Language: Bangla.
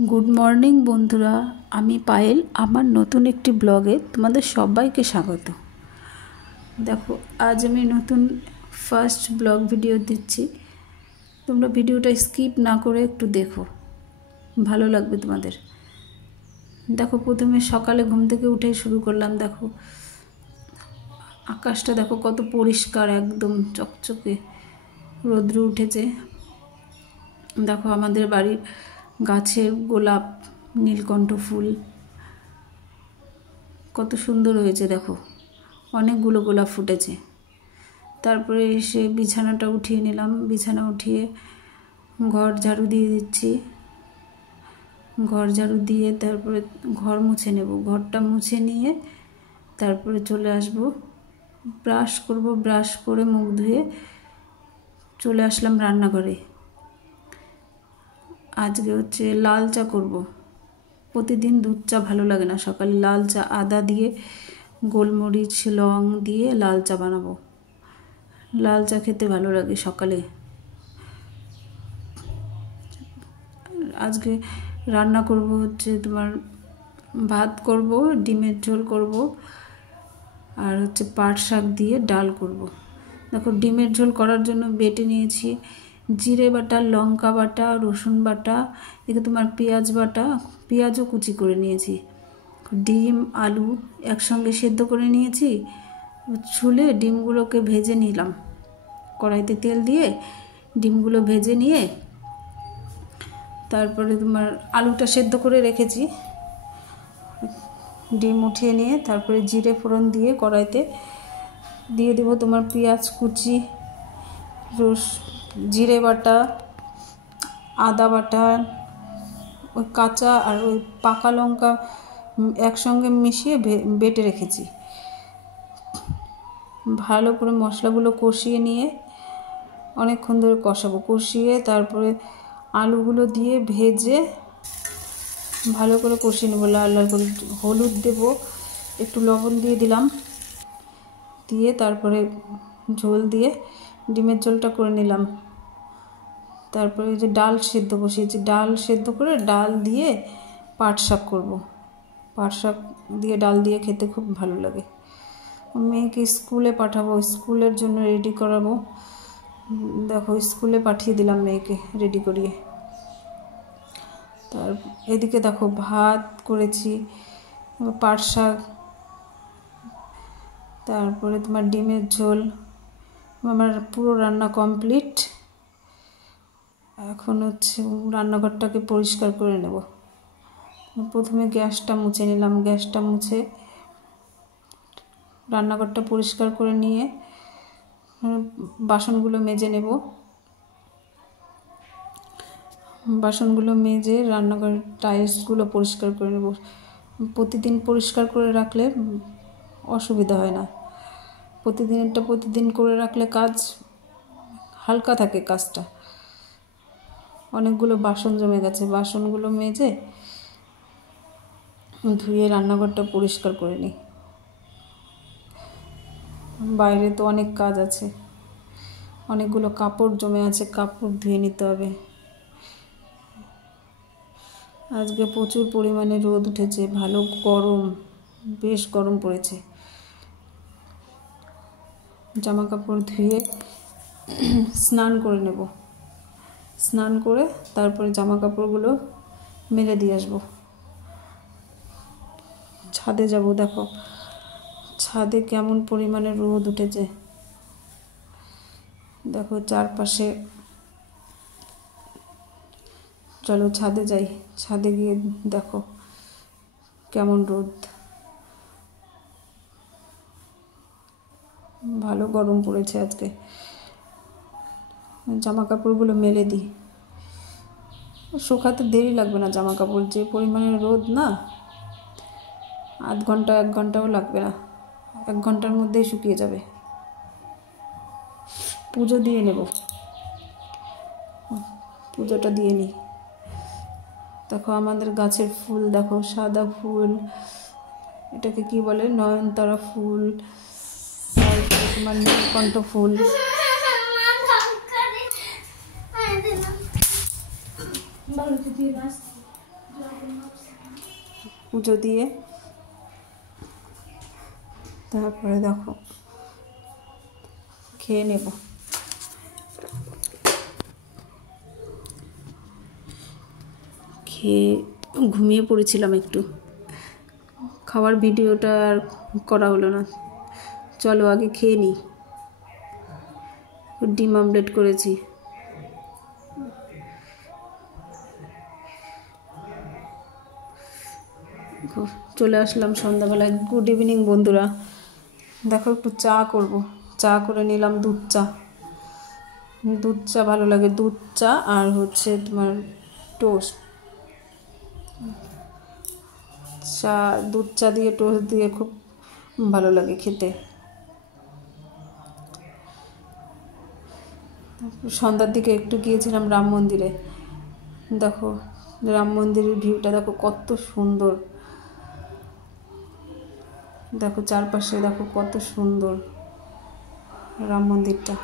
गुड मर्निंग बंधुरा आमी पायल आमार नतून एकटी ब्लगे तुम्हादेर सबाइके स्वागत। देखो आज आमी नतून फार्स्ट ब्लग भिडियो दिচ্ছি, তোমরা ভিডিওটা স্কিপ না করে একটু দেখো, ভালো লাগবে তোমাদের। দেখো প্রথমে সকালে ঘুম থেকে উঠে শুরু করলাম। দেখো আকাশটা দেখো কত পরিষ্কার, একদম চকচকে রোদ্র উঠেছে। দেখো আমাদের বাড়ির গাছের গোলাপ নীলকণ্ঠ ফুল কত সুন্দর হয়েছে, দেখো অনেকগুলো গোলাপ ফুটেছে। তারপরে এসে বিছানাটা উঠিয়ে নিলাম, বিছানা উঠিয়ে ঘর ঝাড়ু দিয়ে দিচ্ছি। ঘর ঝাড়ু দিয়ে তারপরে ঘর মুছে নেব। ঘরটা মুছে নিয়ে তারপরে চলে আসব, ব্রাশ করব। ব্রাশ করে মুখ ধুয়ে চলে আসলাম রান্নাঘরে। আজকে হচ্ছে লাল চা করব। প্রতিদিন দুধ চা ভালো লাগে না, সকালে লাল চা আদা দিয়ে গোলমরিচ লং দিয়ে লাল চা বানাবো। লাল চা খেতে ভালো লাগে সকালে। আজকে রান্না করব হচ্ছে তোমার ভাত করব, ডিমের ঝোল করব, আর হচ্ছে পাট শাক দিয়ে ডাল করব। দেখো ডিমের ঝোল করার জন্য বেটে নিয়েছি জিরে বাটা, লঙ্কা বাটা, রসুন বাটা, এদিকে তোমার পেঁয়াজ বাটা, পেঁয়াজও কুচি করে নিয়েছি। ডিম আলু একসঙ্গে সেদ্ধ করে নিয়েছি। ছুলে ডিমগুলোকে ভেজে নিলাম, কড়াইতে তেল দিয়ে ডিমগুলো ভেজে নিয়ে তারপরে তোমার আলুটা সেদ্ধ করে রেখেছি। ডিম উঠিয়ে নিয়ে তারপরে জিরে ফোড়ন দিয়ে কড়াইতে দিয়ে দেবো তোমার পেঁয়াজ কুচি, জিরে বাটা, আদা বাটা, ওই কাঁচা আর ওই পাকা লঙ্কা একসঙ্গে মিশিয়ে বেটে রেখেছি। ভালো করে মশলাগুলো কষিয়ে নিয়ে অনেকক্ষণ ধরে কষাবো। কষিয়ে তারপরে আলুগুলো দিয়ে ভেজে ভালো করে কষিয়ে নেবো, লাল লাল করে। হলুদ দেবো, একটু লবণ দিয়ে দিলাম, দিয়ে তারপরে ঝোল দিয়ে ডিমের ঝোলটা করে নিলাম। তারপরে যে ডাল সেদ্ধ বসিয়েছি, ডাল সেদ্ধ করে ডাল দিয়ে পাট শাক করবো। পাট শাক দিয়ে ডাল দিয়ে খেতে খুব ভালো লাগে। মেয়েকে স্কুলে পাঠাবো, স্কুলের জন্য রেডি করাবো। দেখো স্কুলে পাঠিয়ে দিলাম মেয়েকে রেডি করিয়ে। তার এদিকে দেখো ভাত করেছি, পাট শাক, তারপরে তোমার ডিমের ঝোল। আমার পুরো রান্না কমপ্লিট। এখন হচ্ছে রান্নাঘরটাকে পরিষ্কার করে নেব। প্রথমে গ্যাসটা মুছে নিলাম। গ্যাসটা মুছে রান্নাঘরটা পরিষ্কার করে নিয়ে বাসনগুলো মেজে নেব। বাসনগুলো মেজে রান্নাঘরের টাইলসগুলো পরিষ্কার করে নেব। প্রতিদিন পরিষ্কার করে রাখলে অসুবিধা হয় না। প্রতিদিন করে রাখলে কাজ হালকা থাকে। কাজটা অনেকগুলো বাসন জমে গেছে, বাসনগুলো মেজে ধুয়ে রান্নাঘরটা পরিষ্কার করে নিই। বাইরে তো অনেক কাজ আছে, অনেকগুলো কাপড় জমে আছে, কাপড় ধুয়ে নিতে হবে। আজকে প্রচুর পরিমাণে রোদ উঠেছে, ভালো গরম, বেশ গরম পড়েছে। জামা কাপড় ধুয়ে স্নান করে নেব। স্নান করে তারপরে জামা কাপড়গুলো মেলে দিয়ে আসবো। ছাদে যাব। দেখো ছাদে কেমন পরিমাণে রোদ উঠেছে, দেখো চারপাশে। চলো ছাদে যাই, ছাদে গিয়ে দেখো কেমন রোদ, ভালো গরম পড়েছে আজকে। জামা কাপড়গুলো মেলে দিই, শুকাতে দেরি লাগবে না জামা কাপড়, যে পরিমাণে রোদ না, আধ ঘন্টা 1 ঘন্টাও লাগবে না, 1 ঘন্টার মধ্যেই শুকিয়ে যাবে। পুজো দিয়ে নেব, পুজোটা দিয়ে নিই। দেখো আমাদের গাছের ফুল, দেখো সাদা ফুল, এটাকে কি বলে, নয়নতারা ফুল, তারপরে তোমার নীলকণ্ঠ ফুল। পুজো দিয়ে তারপরে দেখো খেয়ে নেব। খেয়ে ঘুমিয়ে পড়েছিলাম একটু, খাওয়ার ভিডিওটা আর করা হলো না। চলো আগে খেয়ে নিই। ডিম আমলেট করেছি। চলে আসলাম সন্ধ্যাবেলায়। গুড ইভিনিং বন্ধুরা। দেখো একটু চা করব। চা করে নিলাম দুধ চা। দুধ চা ভালো লাগে, দুধ চা আর হচ্ছে তোমার টোস্ট। চা, দুধ চা দিয়ে টোস্ট দিয়ে খুব ভালো লাগে খেতে। সন্ধ্যার দিকে একটু গিয়েছিলাম রাম মন্দিরে। দেখো রাম মন্দিরের ভিউটা দেখো কত সুন্দর। দেখো চারপাশে দেখো কত সুন্দর রাম মন্দিরটা।